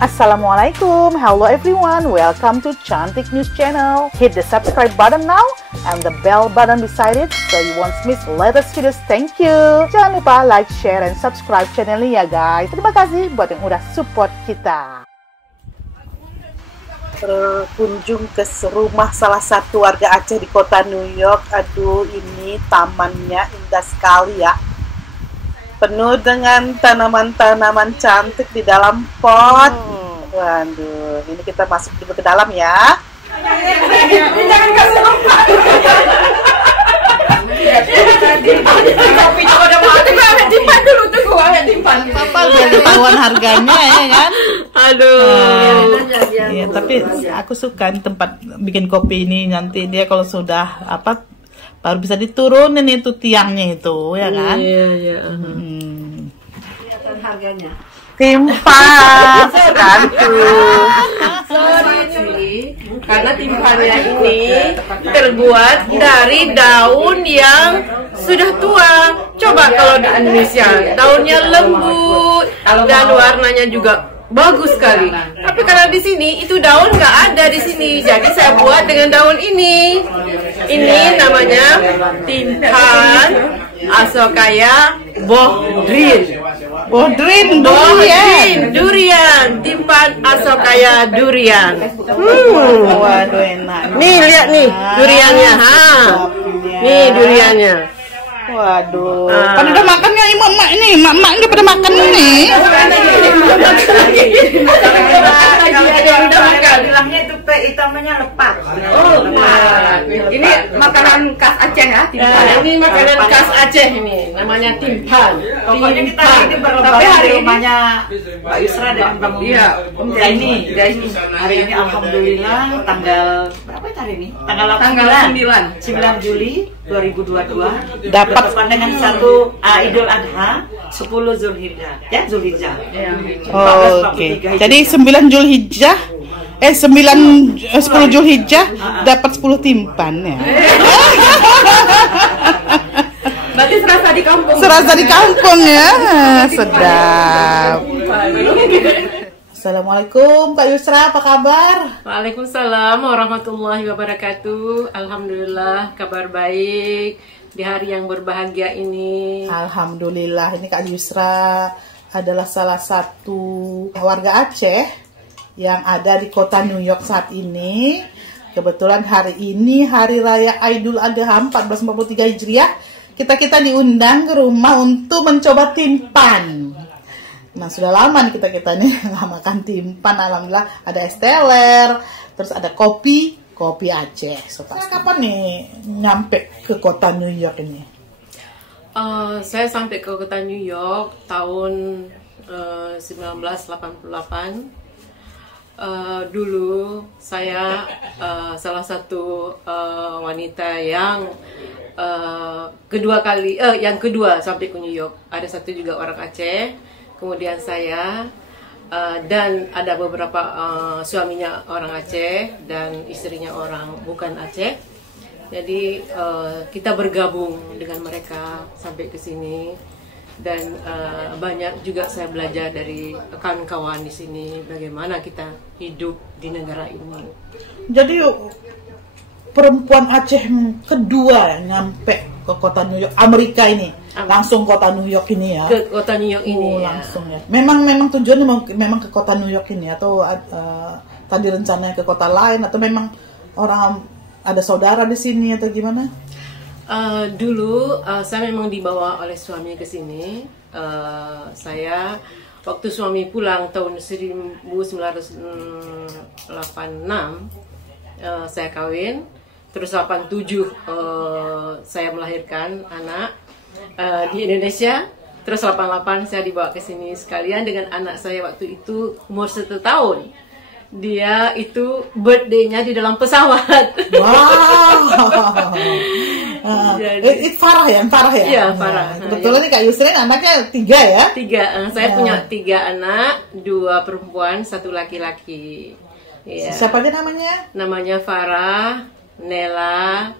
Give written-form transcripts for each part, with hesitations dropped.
Assalamualaikum, hello everyone, welcome to Cantik News Channel. Hit the subscribe button now and the bell button beside it so you won't miss latest videos. Thank you. Jangan lupa like, share, and subscribe channel ini ya guys. Terima kasih buat yang udah support kita. Berkunjung ke rumah salah satu warga Aceh di kota New York. Aduh, ini tamannya indah sekali ya. Penuh dengan tanaman-tanaman cantik di dalam pot. Waduh, ini kita masuk dulu ke dalam ya. Jangan kasih lompat. Kopi juga udah mati. Timpan dulu tuh gua, timpan. Papa biar ketahuan harganya ya kan. Aduh. Ya, tapi aku suka tempat bikin kopi ini. Nanti dia kalau sudah baru bisa diturunin itu tiangnya itu, ya kan? Iya. Kelihatan harganya. Timpan kan tuh. Sorry, karena timpannya ini terbuat dari daun yang sudah tua. Coba kalau di Indonesia, daunnya lembut dan warnanya juga bagus sekali. Tapi karena di sini itu daun nggak ada di sini, jadi saya buat dengan daun ini. Ini namanya timpan Asokaya Bohdrin. Bohdrin durian. Timpan Asokaya durian. Waduh enak. Nih lihat nih duriannya, Nih duriannya. Waduh, kan udah makan ya emak ini, emak ini pada makan nih. Udah makan. Bilangnya itu hitamnya lepat. Oh, lepat. Ini makanan khas Aceh ya? Ini makanan khas Aceh ini, namanya timpan. Pokoknya kita ini berlebaran di rumahnya Mbak Yusra dan Bang Om Zaini. Hari ini alhamdulillah tanggal berapa hari ini? Tanggal 9 Juli 2022. Dapat dengan satu Idul Adha 10 Zulhijjah. Ya, Zulhijjah. Oke. Jadi 9 Zulhijjah 10 Zulhijjah dapat 10 timpan ya. Berarti serasa di kampung. Serasa di kampung ya. Sedap. Assalamualaikum Kak Yusra, apa kabar? Waalaikumsalam warahmatullahi wabarakatuh. Alhamdulillah, kabar baik di hari yang berbahagia ini. Alhamdulillah, ini Kak Yusra adalah salah satu warga Aceh yang ada di kota New York saat ini. Kebetulan hari ini hari raya Idul Adha 1443 Hijriah. Kita diundang ke rumah untuk mencoba timpan. Nah, sudah lama nih kita nih nggak makan timpan. Alhamdulillah ada es teler, terus ada kopi Aceh. So, kapan nih nyampe ke kota New York ini? Saya sampai ke kota New York tahun 1988. Dulu saya salah satu wanita yang yang kedua sampai ke New York. Ada satu juga orang Aceh. Kemudian saya dan ada beberapa suaminya orang Aceh dan istrinya orang bukan Aceh. Jadi kita bergabung dengan mereka sampai ke sini dan banyak juga saya belajar dari kawan-kawan di sini bagaimana kita hidup di negara ini. Jadi perempuan Aceh kedua yang nyampe ke kota New York Amerika ini. Langsung kota New York ini ya. Ke kota New York ini langsung ya. Memang tujuannya memang ke kota New York ini atau tadi rencananya ke kota lain atau memang orang ada saudara di sini atau gimana? Dulu saya memang dibawa oleh suami ke sini. Saya waktu suami pulang tahun 1986 saya kawin. Terus 87 saya melahirkan anak di Indonesia. Terus 88 saya dibawa ke sini sekalian dengan anak saya waktu itu umur 1 tahun. Dia itu birthday-nya di dalam pesawat. Wow. Itu Farah ya? Iya, Farah. Kebetulan nih Kak Yusrin anaknya 3 ya? 3. Saya punya 3 anak, 2 perempuan, 1 laki-laki. Ya. Siapa dia namanya? Namanya Farah, Nela,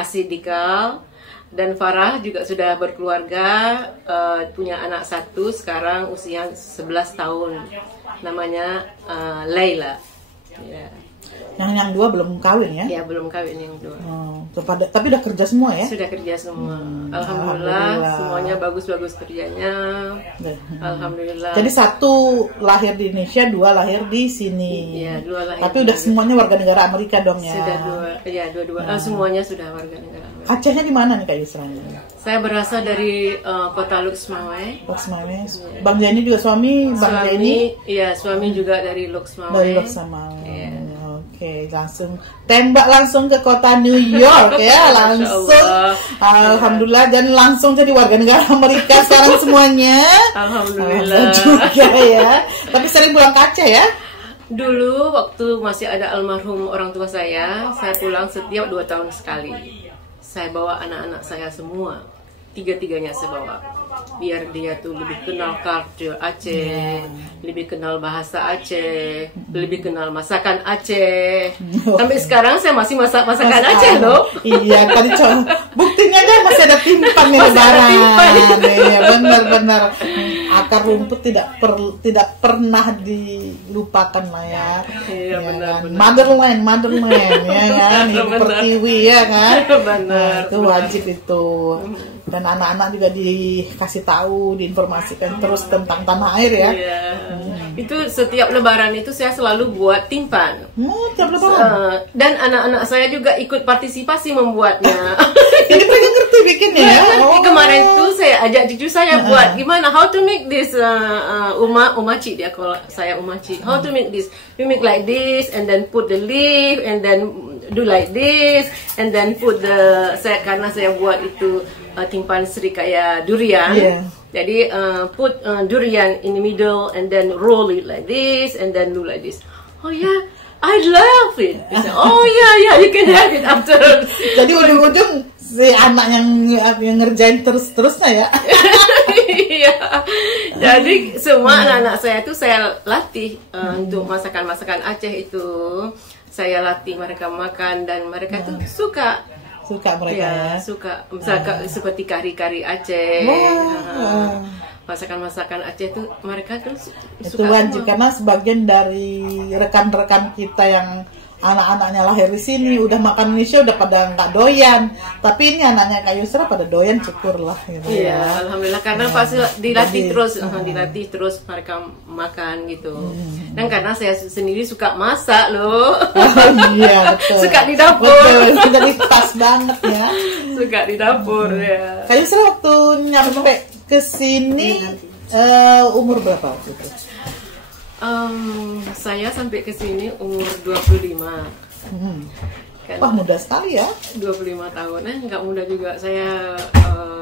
Asidikal, dan Farah juga sudah berkeluarga, punya anak 1 sekarang usia 11 tahun. namanya Laila. Ya. Yang dua belum kawin ya? Ya, belum kawin yang dua. Tapi udah kerja semua ya? Sudah kerja semua. Alhamdulillah, semuanya bagus-bagus kerjanya. Alhamdulillah. Jadi satu lahir di Indonesia, dua lahir di sini. Iya, dua lahir. Tapi udah semuanya warga negara Amerika dong ya? Sudah dua. Semuanya sudah warga negara Amerika. Acehnya di mana nih Kak Yusra? Saya berasal dari kota Loksmawe. Loksmawe. Bang Jani juga suami? Bang Jani? Iya, suami juga dari Loksmawe. Dari Loksmawe. Iya. Oke, langsung tembak langsung ke kota New York ya, langsung. Alhamdulillah, dan langsung jadi warga negara Amerika sekarang semuanya. Alhamdulillah. Juga ya. Tapi sering pulang ke Aceh ya? Dulu waktu masih ada almarhum orang tua saya pulang setiap 2 tahun sekali. Saya bawa anak-anak saya semua, 3-tiganya saya bawa. Biar dia tuh lebih kenal culture Aceh, lebih kenal bahasa Aceh, lebih kenal masakan Aceh. Sampai sekarang saya masih masak masakan Aceh loh. Iya, tadi buktinya kan masih ada timpan nih lebaran. Iya, benar-benar. Akar rumput tidak pernah dilupakan lah ya. Iya, benar. Motherland ya kan, ibu pertiwi ya kan. Benar. Itu wajib itu. Dan anak-anak juga dikasih tahu, diinformasikan terus tentang tanah air ya. Iya. Itu setiap lebaran itu saya selalu buat timpan. Tiap lebaran. Dan anak-anak saya juga ikut partisipasi membuatnya. Jadi mereka ngerti bikinnya ya. Kemarin tuh saya ajak cucu saya buat gimana, how to make this umaci, dia kalau saya umaci. How to make this? You make like this and then put the leaf and then do like this and then put karena saya buat itu timpan seri kayak durian. Jadi put durian in the middle and then roll it like this and then do like this. Oh yeah, I love it. Said, oh yeah, you can have it after. Jadi ujung-ujung si anak yang ngerjain terus-terusnya ya. Iya. Jadi semua anak-anak saya itu saya latih untuk masakan-masakan Aceh itu. Saya latih mereka makan dan mereka tuh suka mereka ya, suka misalkan seperti kari-kari Aceh, masakan-masakan Aceh itu mereka tuh itu wajib karena sebagian dari rekan-rekan kita yang anak-anaknya lahir di sini udah makan Indonesia udah pada nggak doyan, tapi ini anaknya Kak Yusra pada doyan, syukurlah gitu. Iya, alhamdulillah karena pasti dilatih terus mereka makan gitu. Dan karena saya sendiri suka masak loh. Iya betul. Suka di dapur. Betul, jadi pas banget ya. Suka di dapur ya. Kak Yusra waktu nyampe ke sini umur berapa waktu itu? Saya sampai ke sini umur 25. Wah, muda sekali ya. 25 tahun, nggak muda juga. Saya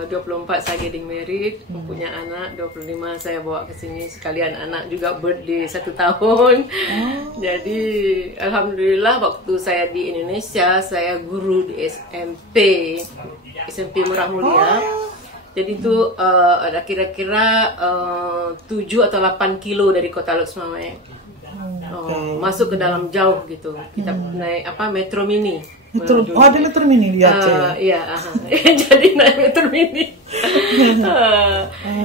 24 saya getting married, punya anak. 25 saya bawa ke sini sekalian anak juga birthday 1 tahun. Jadi alhamdulillah waktu saya di Indonesia saya guru di SMP Murah Mulia. Jadi itu ada kira-kira 7 atau 8 kilo dari kota Loksmawe. Masuk ke dalam jauh gitu. Kita naik Metro Mini. Ada Metro Mini di Aceh. Iya, jadi naik Metro Mini.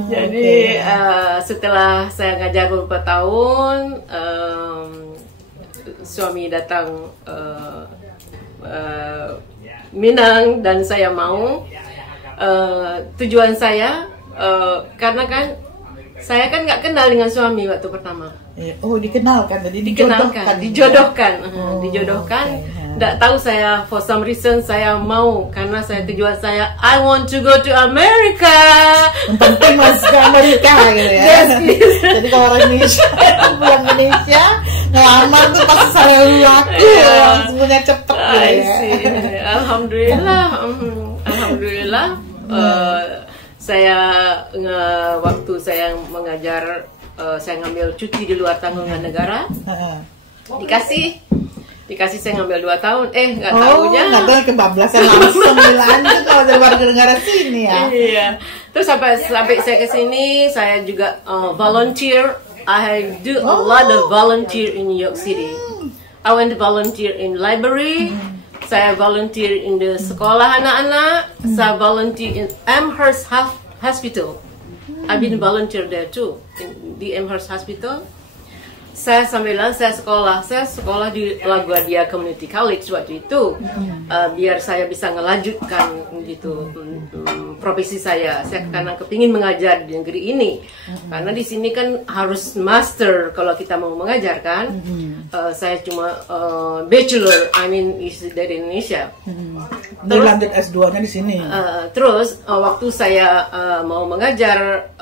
Jadi setelah saya ngajar beberapa tahun, suami datang Minang dan saya mau. Tujuan saya karena kan saya kan nggak kenal dengan suami waktu pertama. Oh, dikenalkan, jadi dijodohkan. Nggak tahu saya for some reason saya mau karena saya tujuan saya I want to go to America. Yang penting masuk ke Amerika gitu ya. Yes, please. Jadi kalau orang Indonesia pulang Indonesia ngelamar tuh pasti saya laku langsungnya cepet gitu ya. Alhamdulillah. Saya waktu saya mengajar, saya ngambil cuti di luar tanggungan negara. Dikasih saya ngambil 2 tahun. Nggak tahunya. Nggak tahu kebablasan langsung dilanjut kalau dari warga negara sini ya. Iya. Terus sampai saya ke sini, saya juga volunteer. I do a lot of volunteer in New York City. I went to volunteer in library. Saya volunteer in the sekolah anak-anak. Saya volunteer in Amherst Hospital. I've been volunteer there too, in the Amherst Hospital. saya sambilan saya sekolah di LaGuardia Community College waktu itu, biar saya bisa ngelanjutkan gitu profesi saya karena kepingin mengajar di negeri ini, karena di sini kan harus master kalau kita mau mengajar kan. Saya cuma bachelor, dari Indonesia. Terus lanjut S2-nya di sini. Terus waktu saya mau mengajar,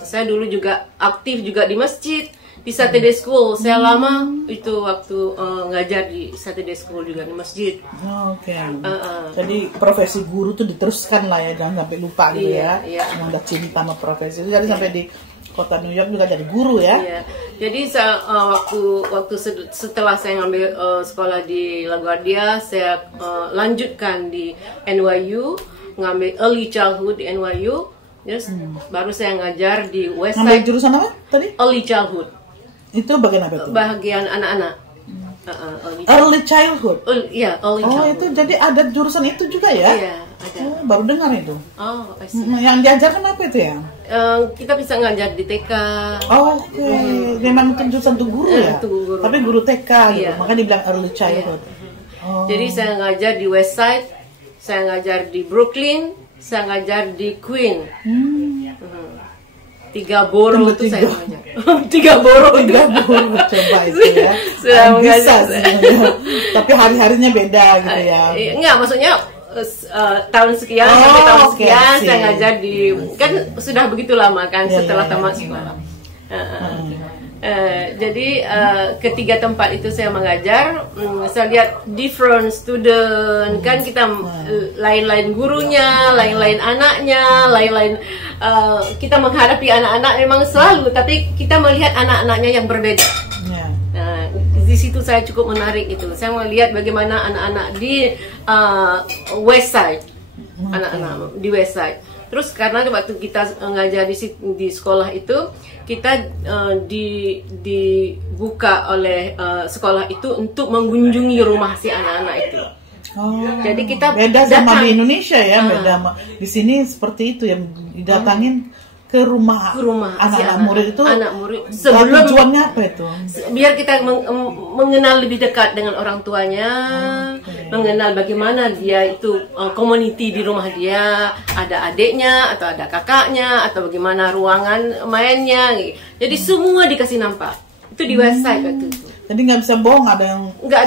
saya dulu juga aktif juga di masjid. Di Saturday School, saya lama itu waktu ngajar di Saturday School juga di masjid. Oke. Jadi profesi guru tuh diteruskan lah ya, jangan sampai lupa gitu ya. Yang udah cinta sama profesi itu, jadi sampai di kota New York juga jadi guru ya. Iya. Jadi waktu setelah saya ngambil sekolah di LaGuardia, saya lanjutkan di NYU, ngambil Early Childhood di NYU. Yes, baru saya ngajar di Westside. Ngambil jurusan apa tadi? Early Childhood. Itu bagian apa itu? Bagian anak-anak. Early childhood. Iya, early childhood. Itu jadi ada jurusan itu juga ya? Iya, ada. Baru dengar itu. I see. Yang diajarkan apa itu ya? Kita bisa ngajar di TK. Oke. Memang itu jurusan untuk guru ya? Guru. Tapi guru TK gitu. Iya. Makanya dibilang early childhood. Jadi saya ngajar di Westside, saya ngajar di Brooklyn, saya ngajar di Queen. 3 borough itu saya mengajar. 3 borough coba itu ya. Sudah mengajar. Tapi hari-harinya beda gitu ya. Enggak, maksudnya tahun sekian sampai tahun sekian saya ngajar di, kan sudah begitu lama kan setelah tamat sekolah. Jadi ketiga tempat itu saya mengajar, saya lihat different student, kan kita lain-lain gurunya, lain-lain anaknya, lain-lain kita menghadapi anak-anak memang selalu, tapi kita melihat anak-anaknya yang berbeda. Di situ saya cukup menarik itu. Saya melihat bagaimana anak-anak di Westside, anak-anak di Westside. Terus karena waktu kita ngajar di sekolah itu, kita dibuka oleh sekolah itu untuk mengunjungi rumah si anak-anak itu. Jadi kita beda sama di Indonesia ya, beda di sini seperti itu yang didatangin ke rumah anak-anak murid itu. Anak murid sebelum tujuannya apa itu? Biar kita mengenal lebih dekat dengan orang tuanya, mengenal bagaimana dia itu community di rumah dia, ada adiknya atau ada kakaknya atau bagaimana ruangan mainnya. Jadi semua dikasih nampak. Itu di website waktu itu. Jadi nggak bisa bohong, ada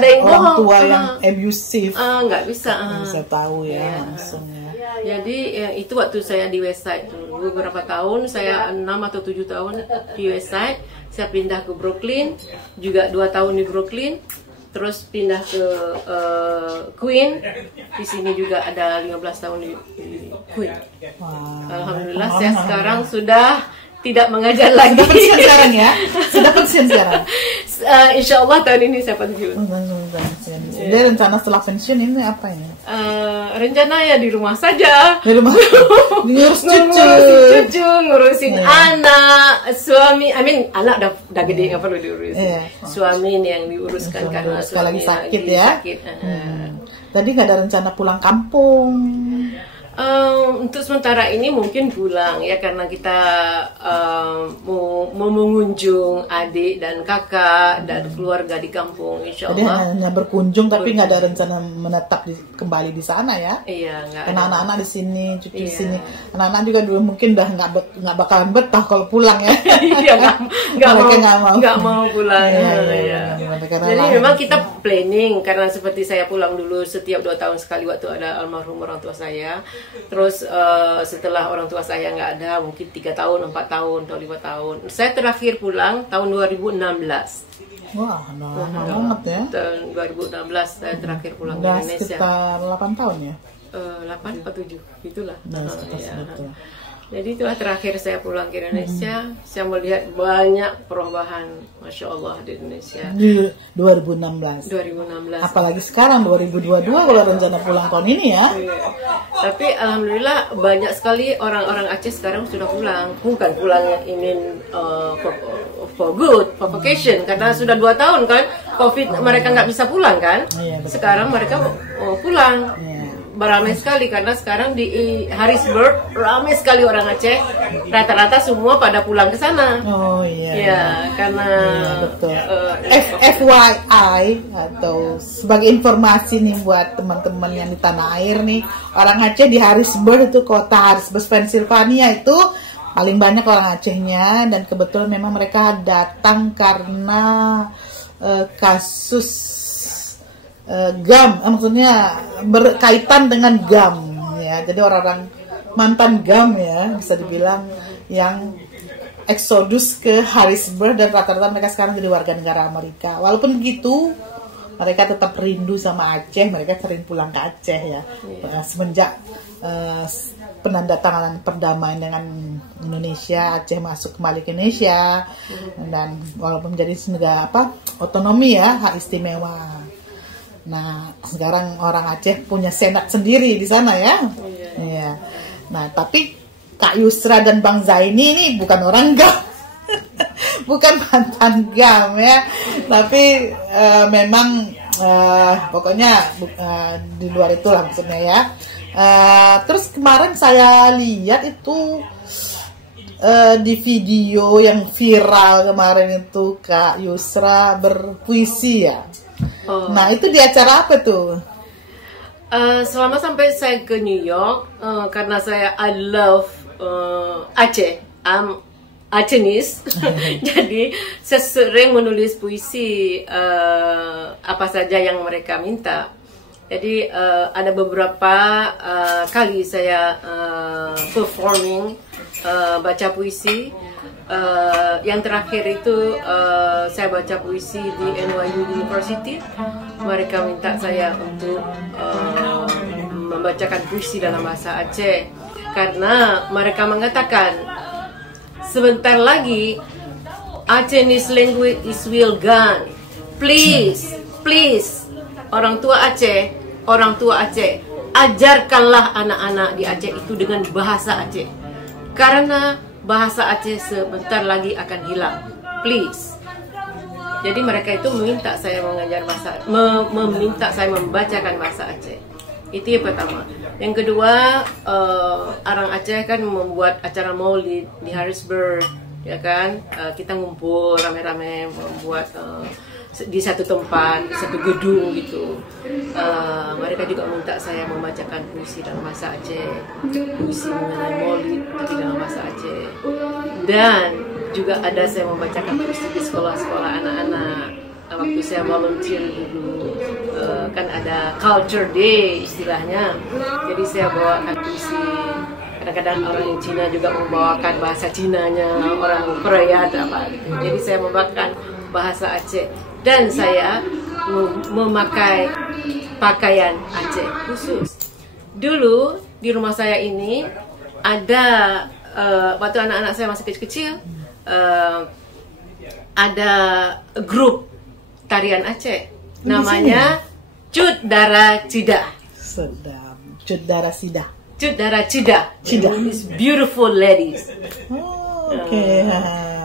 yang orang tua yang abusive. Nggak bisa. Bisa tahu ya langsung ya. Jadi itu waktu saya di Westside dulu beberapa tahun, saya 6 atau 7 tahun di Westside. Saya pindah ke Brooklyn, juga 2 tahun di Brooklyn. Terus pindah ke Queen. Di sini juga ada 15 tahun di Queen. Alhamdulillah saya sekarang sudah tidak mengajar lagi. Sudah pensiun sekarang ya? Sudah pensiun sekarang? Insya Allah tahun ini saya pensiun. Jadi rencana setelah pensiun ini apa ya? Rencana ya di rumah saja. Di rumah? Ngurus cucu, ngurusin anak, suami. Anak udah gede, nggak perlu diurus. Suami yang diuruskan karena suami lagi sakit ya. Tadi nggak ada rencana pulang kampung? Untuk sementara ini mungkin pulang ya, karena kita mau mengunjung adik dan kakak dan keluarga di kampung, insya Allah. Jadi hanya berkunjung tapi nggak ada rencana menetap kembali di sana ya? Iya, nggak. Karena anak-anak di sini, cucu di sini, anak-anak juga dulu mungkin udah nggak bakalan betah kalau pulang ya. Iya, nggak mau pulang. Jadi memang kita planning, karena seperti saya pulang dulu setiap 2 tahun sekali waktu ada almarhum orang tua saya. Terus setelah orang tua saya nggak ada, mungkin 3 tahun, 4 tahun, atau 5 tahun. Saya terakhir pulang tahun 2016. Wah, lama banget ya. Tahun 2016 saya terakhir pulang ke Indonesia. Sekitar 8 tahun ya? 8 atau 7, itulah. Betul. Jadi itulah terakhir saya pulang ke Indonesia. Saya melihat banyak perubahan, Masya Allah, di Indonesia. Di 2016. Apalagi sekarang 2022 kalau rencana pulang tahun ini ya. Tapi alhamdulillah banyak sekali orang-orang Aceh sekarang sudah pulang. Bukan pulang yang ingin for good, for vacation, karena sudah 2 tahun kan COVID, mereka nggak bisa pulang kan. Sekarang mereka pulang. beramai sekali karena sekarang di Harrisburg ramai sekali orang Aceh. Rata-rata semua pada pulang ke sana. Oh iya. Ya, karena betul. FYI atau sebagai informasi nih buat teman-teman yang di tanah air nih, orang Aceh di Harrisburg itu kota Harrisburg, Pennsylvania itu paling banyak orang Acehnya, dan kebetulan memang mereka datang karena kasus GAM, maksudnya berkaitan dengan GAM ya. Jadi orang-orang mantan GAM ya bisa dibilang yang eksodus ke Harrisburg, dan rata-rata mereka sekarang jadi warga negara Amerika. Walaupun begitu mereka tetap rindu sama Aceh, mereka sering pulang ke Aceh ya. Semenjak penandatanganan perdamaian dengan Indonesia, Aceh masuk kembali ke Indonesia, dan walaupun menjadi negara otonomi ya, hak istimewa. Nah, sekarang orang Aceh punya senat sendiri di sana ya. Iya. Nah, tapi Kak Yusra dan Bang Zaini ini bukan orang GAM. Bukan mantan GAM ya. Tapi memang pokoknya di luar itulah maksudnya ya. Terus kemarin saya lihat itu di video yang viral kemarin itu Kak Yusra berpuisi ya. Nah itu di acara apa tuh? Selama sampai saya ke New York, karena I love Aceh, I'm Acehnese, jadi saya sering menulis puisi apa saja yang mereka minta. Jadi ada beberapa kali saya performing baca puisi. Yang terakhir itu saya baca puisi di NYU University. Mereka minta saya untuk membacakan puisi dalam bahasa Aceh karena mereka mengatakan sebentar lagi Acehnese language is will gone. Please, please, orang tua Aceh, ajarkanlah anak-anak di Aceh itu dengan bahasa Aceh karena bahasa Aceh sebentar lagi akan hilang. Please. Jadi mereka itu meminta saya mengajar bahasa, meminta saya membacakan bahasa Aceh. Itu yang pertama. Yang kedua, orang Aceh kan membuat acara Maulid di Harrisburg, ya kan? Kita ngumpul rame-rame membuat di satu tempat, di satu gedung gitu. Mereka juga minta saya membacakan puisi dalam bahasa Aceh, puisi mengenai Maulid tapi dalam bahasa Aceh. Dan juga ada saya membacakan puisi di sekolah-sekolah anak-anak. Waktu saya volunteer dulu, kan ada Culture Day istilahnya. Jadi saya bawakan puisi. Kadang-kadang orang Cina juga membawakan bahasa Cinanya, orang Korea atau apa. Jadi saya membawakan bahasa Aceh. Dan saya memakai pakaian Aceh khusus. Dulu di rumah saya ini ada waktu anak-anak saya masih kecil-kecil ada grup tarian Aceh namanya Cut Dara Cida. Sedap. Cut Dara Cida. Cut Dara Cida. These beautiful ladies. Oke.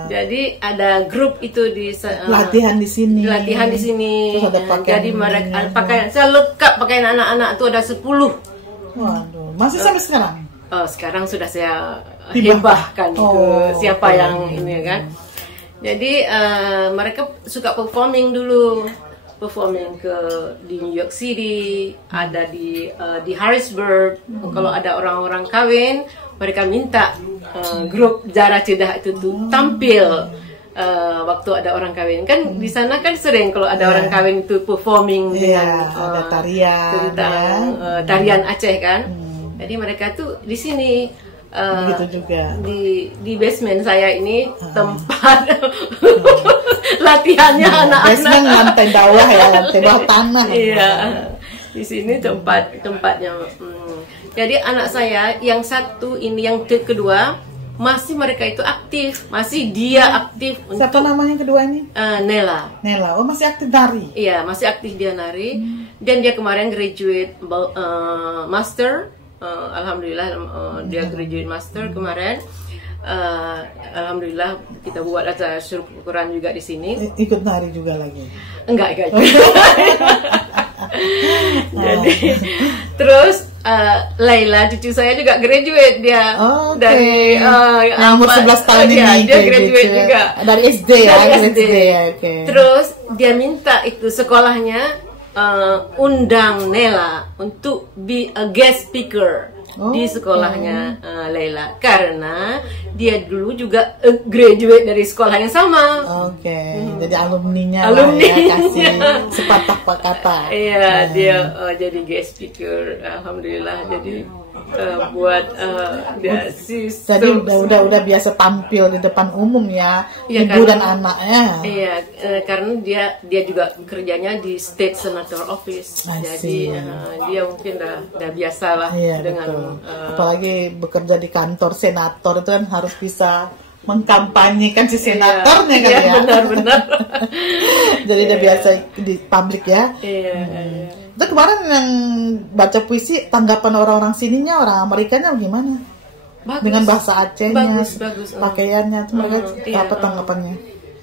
Jadi ada grup itu di latihan di sini. Latihan di sini. Jadi mereka pakaian saya lengkap pakaian anak-anak itu ada 10. Waduh, masih sampai sekarang? Sekarang sudah saya hibahkan itu siapa yang ini kan. Jadi mereka suka performing dulu. Performing di New York City, ada di Harrisburg. Kalau ada orang-orang kawin, mereka minta grup Dara Cida itu tuh tampil waktu ada orang kawin. Kan di sana kan sering kalau ada orang kawin itu performing dengan ada tarian tentang tarian Aceh kan. Jadi mereka tuh di sini. Begitu juga di basement saya ini tempat latihannya anak-anak. Basement lantai bawah ya, lantai bawah tanah. Iya, di sini tempatnya. Jadi anak saya yang satu ini, yang kedua masih mereka itu aktif, masih dia aktif. Siapa namanya kedua ini? Nela. Nela, oh masih aktif nari? Iya, masih aktif dia nari. Dan dia kemarin graduate master. Alhamdulillah dia graduate master kemarin. Alhamdulillah kita buat acara syukuran juga di sini. Ikut nari juga lagi? Enggak. Jadi terus Laila, cucu saya juga graduate dia dari umur 11 tahun ini. Dia graduate juga dari SD ya. Dari SD. Terus dia minta itu sekolahnya undang Nela untuk be a guest speaker di sekolahnya Laila, karena dia dulu juga graduate dari sekolah yang sama. Jadi alumninya ya, kasih sepatah kata. Iya, dia jadi guest speaker, alhamdulillah. Jadi buat dia jadi udah biasa tampil di depan umum ya, ibu dan anaknya. Iya, karena dia juga kerjanya di State Senator Office. Jadi dia mungkin udah biasa lah dengan apalagi bekerja di kantor senator itu kan harus bisa mengkampanyekan si senatornya kan ya. Benar-benar. Jadi udah biasa di publik ya. Itu kemarin yang baca puisi, tanggapan orang-orang sininya, orang Amerikanya gimana? Bagus. Dengan bahasa Acehnya, bagus. Pakaiannya, apa tanggapannya?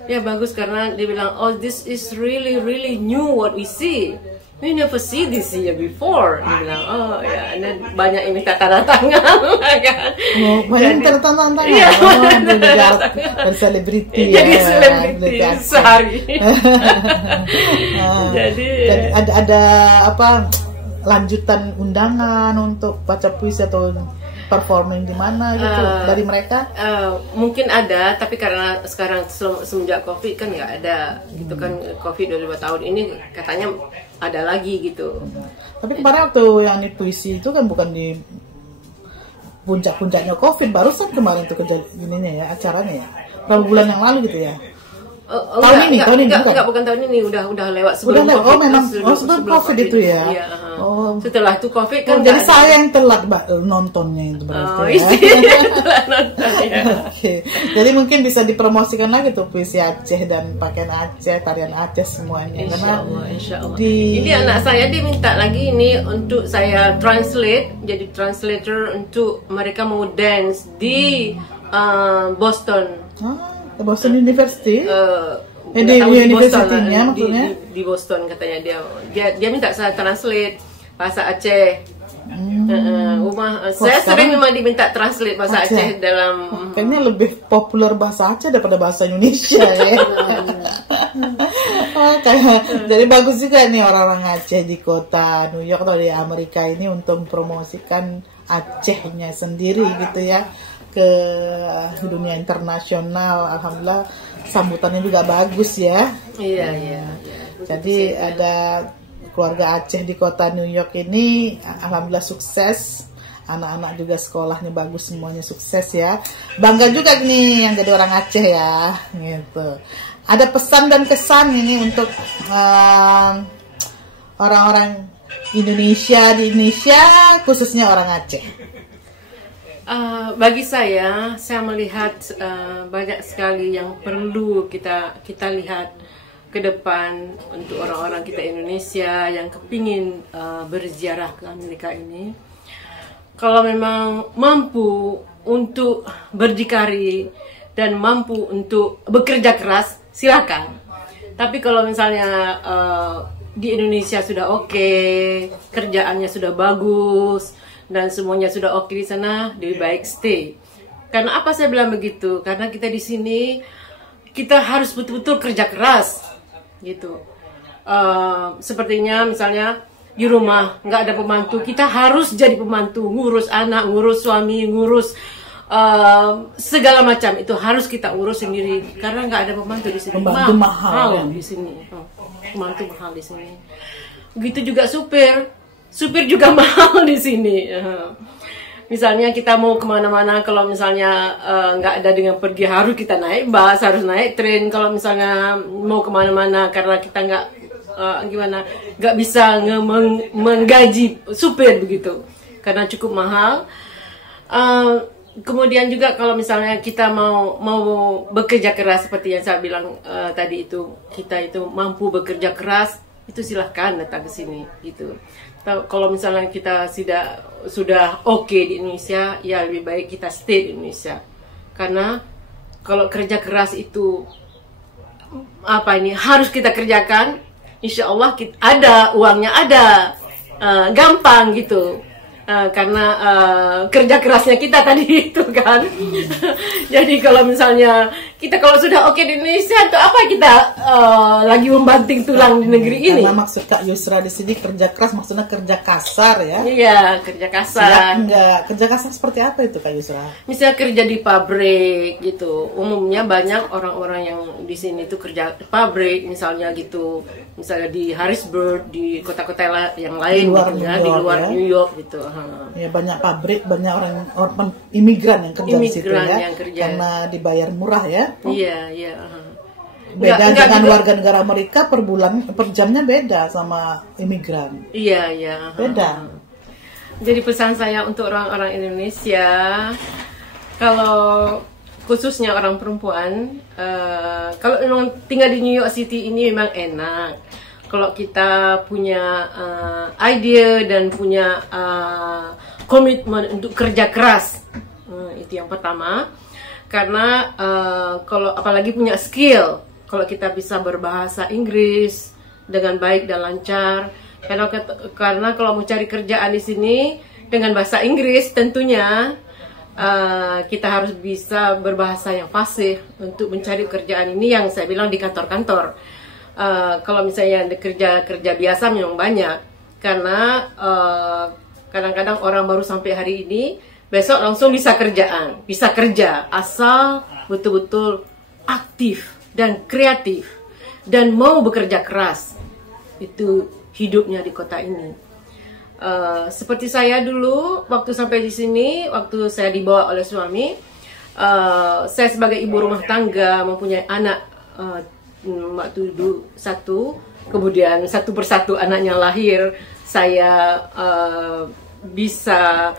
Ya bagus, karena dia bilang, oh this is really new what we see. We never see this here before. Dia bilang, oh ya, dan banyak yang minta tanda tangan, kan? Banyak yang tanda tangan. Iya, dari selebriti. Jadi selebriti sehari. Jadi ada apa lanjutan undangan untuk baca puisi atau performing di mana gitu dari mereka? Mungkin ada, tapi karena sekarang semenjak COVID kan nggak ada, gitu kan. COVID 2 tahun ini katanya ada lagi gitu. Tapi kemarin waktu yang di puisi itu kan bukan di puncak-puncaknya COVID, barusan kemarin tuh kejadiannya ya, acaranya ya, berapa bulan yang lalu gitu ya. Tahun ini bukan tahun ini, udah lewat sebelum COVID. Sebelum COVID itu ya. Iya, setelah itu COVID kan. Jadi saya yang telat nontonnya itu berarti. Telat nonton ya. Jadi mungkin bisa dipromosikan lagi tuh puisi Aceh dan pakaian Aceh, tarian Aceh semuanya. Insya Allah. Ini anak saya dia minta lagi ini untuk saya translate, jadi translator untuk mereka mau dance di Boston. Boston University? Di universitinya maksudnya? Di Boston katanya dia minta saya translate bahasa Aceh. Saya sering memang diminta translate bahasa Aceh dalam. Kayaknya lebih populer bahasa Aceh daripada bahasa Indonesia ya. Jadi bagus juga nih orang-orang Aceh di kota New York atau di Amerika ini untuk mempromosikan Acehnya sendiri gitu ya ke dunia internasional. Alhamdulillah sambutannya juga bagus ya. Iya. Jadi ada keluarga Aceh di kota New York ini alhamdulillah sukses. Anak-anak juga sekolahnya bagus, semuanya sukses ya. Bangga juga nih yang jadi orang Aceh ya gitu. Ada pesan dan kesan ini untuk orang-orang Indonesia di Indonesia, khususnya orang Aceh. Bagi saya melihat banyak sekali yang perlu kita lihat ke depan untuk orang-orang kita Indonesia yang kepingin berziarah ke Amerika ini. Kalau memang mampu untuk berdikari dan mampu untuk bekerja keras, silakan. Tapi kalau misalnya di Indonesia sudah oke, kerjaannya sudah bagus, dan semuanya sudah oke di sana, lebih baik stay. Karena apa saya bilang begitu? Karena kita di sini kita harus betul-betul kerja keras, gitu. Sepertinya misalnya di rumah nggak ada pembantu, kita harus jadi pembantu, ngurus anak, ngurus suami, ngurus segala macam itu harus kita urus sendiri. Karena nggak ada pembantu di sini. Pembantu mahal di sini. Pembantu mahal di sini. Begitu juga supir juga mahal di sini. Misalnya kita mau kemana-mana, kalau misalnya nggak ada dengan pergi, harus kita naik bus, harus naik train. Kalau misalnya mau kemana-mana karena kita nggak bisa menggaji supir begitu, karena cukup mahal. Kemudian juga kalau misalnya kita mau bekerja keras seperti yang saya bilang tadi itu, kita itu mampu bekerja keras, itu silahkan datang ke sini gitu. Kalau misalnya kita sudah oke di Indonesia, ya lebih baik kita stay di Indonesia. Karena kalau kerja keras itu harus kita kerjakan, insya Allah ada uangnya, ada gampang gitu. karena kerja kerasnya kita tadi itu kan. Jadi kalau misalnya kita kalau sudah oke di Indonesia, untuk apa kita lagi membanting tulang di negeri ini? Karena maksud Kak Yusra di sini kerja keras maksudnya kerja kasar ya? Iya, kerja kasar. Enggak, kerja kasar seperti apa itu Kak Yusra? Misalnya kerja di pabrik gitu. Umumnya banyak orang-orang yang di sini tuh kerja di pabrik misalnya gitu. Misalnya di Harrisburg, di kota-kota yang lain gitu ya, di luar New York gitu. Ya, banyak pabrik, banyak orang imigran yang kerja di situ ya. Karena dibayar murah ya. Iya, iya. Beda dengan warga negara Amerika per jamnya beda sama imigran. Iya, iya. Beda. Jadi pesan saya untuk orang-orang Indonesia, kalau khususnya orang perempuan, kalau memang tinggal di New York City ini memang enak. Kalau kita punya ide dan punya komitmen untuk kerja keras, itu yang pertama. Karena kalau apalagi punya skill, kalau kita bisa berbahasa Inggris dengan baik dan lancar, karena kalau mau cari kerjaan di sini dengan bahasa Inggris tentunya kita harus bisa berbahasa yang fasih untuk mencari kerjaan ini yang saya bilang di kantor-kantor. Kalau misalnya kerja biasa memang banyak, karena kadang-kadang orang baru sampai hari ini, besok langsung bisa kerja asal betul-betul aktif dan kreatif dan mau bekerja keras. Itu hidupnya di kota ini. Seperti saya dulu waktu sampai di sini, waktu saya dibawa oleh suami, saya sebagai ibu rumah tangga mempunyai anak waktu itu satu, kemudian satu persatu anaknya lahir, saya bisa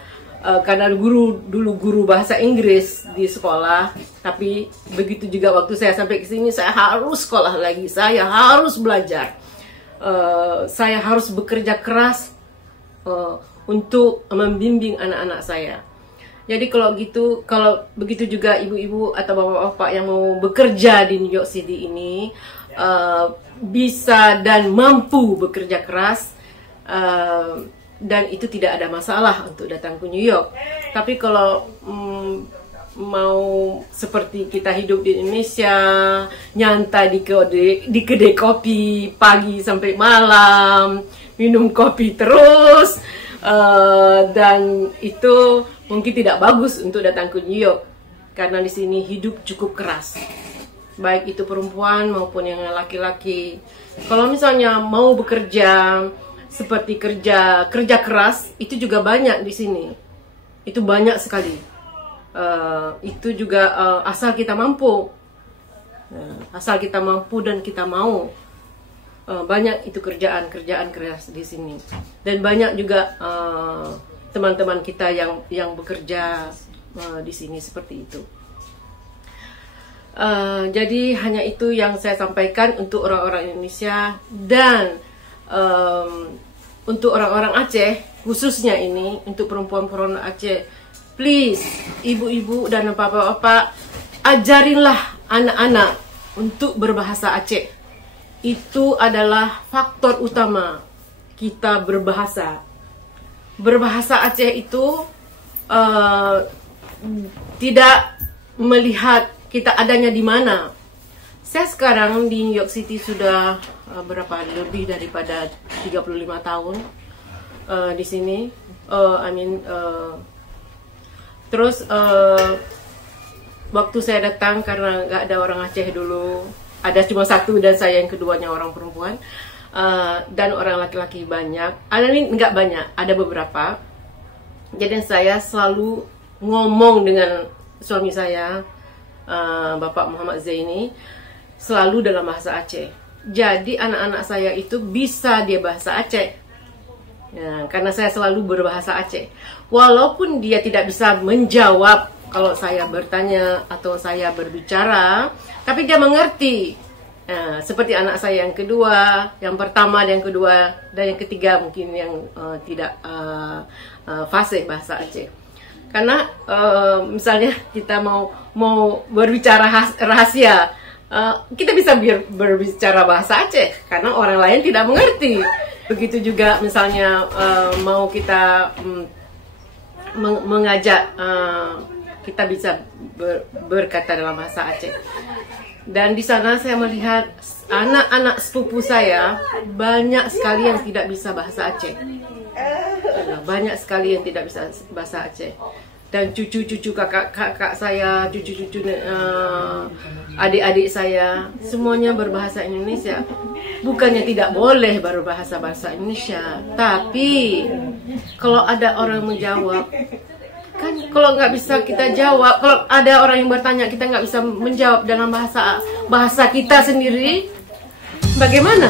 karena dulu guru bahasa Inggris di sekolah, tapi begitu juga waktu saya sampai ke sini saya harus sekolah lagi, saya harus belajar, saya harus bekerja keras untuk membimbing anak-anak saya. Jadi kalau begitu juga ibu-ibu atau bapak-bapak yang mau bekerja di New York City ini bisa dan mampu bekerja keras, dan itu tidak ada masalah untuk datang ke New York. Tapi kalau mau seperti kita hidup di Indonesia, nyantai di kedai kopi pagi sampai malam, minum kopi terus, dan itu mungkin tidak bagus untuk datang ke New York, karena di sini hidup cukup keras, baik itu perempuan maupun yang laki-laki. Kalau misalnya mau bekerja seperti kerja keras, itu juga banyak di sini. Itu banyak sekali. Itu juga asal kita mampu. Asal kita mampu dan kita mau. Banyak itu kerjaan keras di sini. Dan banyak juga teman-teman kita yang bekerja di sini seperti itu. Jadi hanya itu yang saya sampaikan untuk orang-orang Indonesia, dan untuk orang-orang Aceh khususnya ini, untuk perempuan-perempuan Aceh, please ibu-ibu dan bapak-bapak, ajarinlah anak-anak untuk berbahasa Aceh. Itu adalah faktor utama kita berbahasa. Berbahasa Aceh itu tidak melihat kita adanya di mana. Saya sekarang di New York City sudah lebih daripada 35 tahun di sini. Terus waktu saya datang, karena nggak ada orang Aceh dulu, ada cuma satu dan saya yang keduanya orang perempuan, dan orang laki-laki banyak. Ada ini nggak banyak, ada beberapa. Jadi saya selalu ngomong dengan suami saya, Bapak Muhammad Zaini, selalu dalam bahasa Aceh. Jadi anak-anak saya itu bisa dia bahasa Aceh, ya, karena saya selalu berbahasa Aceh. Walaupun dia tidak bisa menjawab kalau saya bertanya atau saya berbicara, tapi dia mengerti. Seperti anak saya yang kedua, yang pertama, yang kedua, dan yang ketiga mungkin yang tidak fasih bahasa Aceh. Karena misalnya kita mau berbicara rahasia, kita bisa berbicara bahasa Aceh karena orang lain tidak mengerti. Begitu juga misalnya mau kita mengajak kita bisa berkata dalam bahasa Aceh. Dan di sana saya melihat anak-anak sepupu saya banyak sekali yang tidak bisa bahasa Aceh. Banyak sekali yang tidak bisa bahasa Aceh. Dan cucu-cucu kakak-kakak saya, cucu-cucu adik-adik saya, semuanya berbahasa Indonesia. Bukannya tidak boleh berbahasa Indonesia, tapi kalau ada orang menjawab, kan kalau nggak bisa kita jawab, kalau ada orang yang bertanya kita nggak bisa menjawab dalam bahasa kita sendiri, bagaimana?